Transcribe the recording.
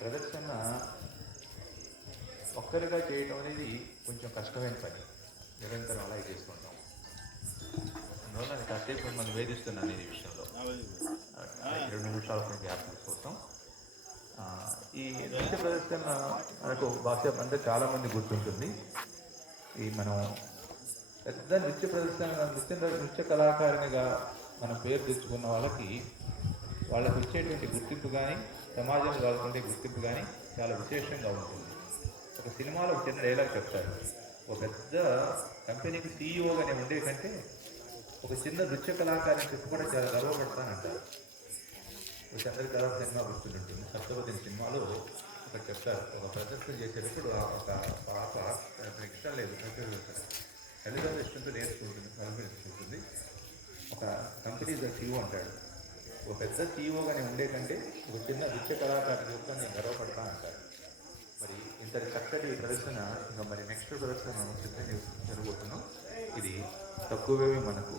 ప్రదర్శన ఒక్కరిగా చేయడం అనేది కొంచెం కష్టమైన పని. నిరంతరం అలాగే చేసుకుంటాం. అందువల్ల నేను కాసేపు మిమ్మల్ని వేధిస్తున్నాను ఈ విషయంలో. 2 నిమిషాల కొన్ని గ్యాప్ తీసుకొస్తాం. ఈ నృత్య ప్రదర్శన మనకు బహుశా అంటే చాలామంది గుర్తుంటుంది. ఈ మనం పెద్ద నృత్య ప్రదర్శన నృత్య కళాకారునిగా మనం పేరు తెచ్చుకున్న వాళ్ళకి వచ్చేటువంటి గుర్తింపు కానీ, సమాజంలో వాళ్ళకుండే గుర్తింపు కానీ చాలా విశేషంగా ఉంటుంది. ఒక సినిమాలో ఒక చిన్న డైలాగ్ చెప్తారు. ఒక పెద్ద కంపెనీకి సీఈఓగానే ఉండే కంటే ఒక చిన్న నృత్య కళాకారుని చెప్పుకోవడం చాలా గర్వపడతానంటారు. అందరికీ తర్వాత సినిమా గుర్తుంటుంది. సప్తపతి సినిమాలో ఒక చెప్తారు, ఒక ప్రదర్శన చేసేటప్పుడు ఒక పాప అతనికి ఇష్టం లేదు, తల్లిదండ్రులు ఇష్టంతో నేర్చుకుంటుంది. ఒక కంపెనీ సీఈఓ అంటాడు, ఒక పెద్ద సీఈఓగానే ఉండే కంటే ఒక చిన్న నృత్య కళాకారుని చెప్తా నేను గర్వపడతా అంటారు. మరి ఇంతటి చక్కటి ప్రదర్శన ఇంకా మరి నెక్స్ట్ ప్రదర్శన మనం సిద్ధంగా జరగబోతున్నాం. ఇది తక్కువే మనకు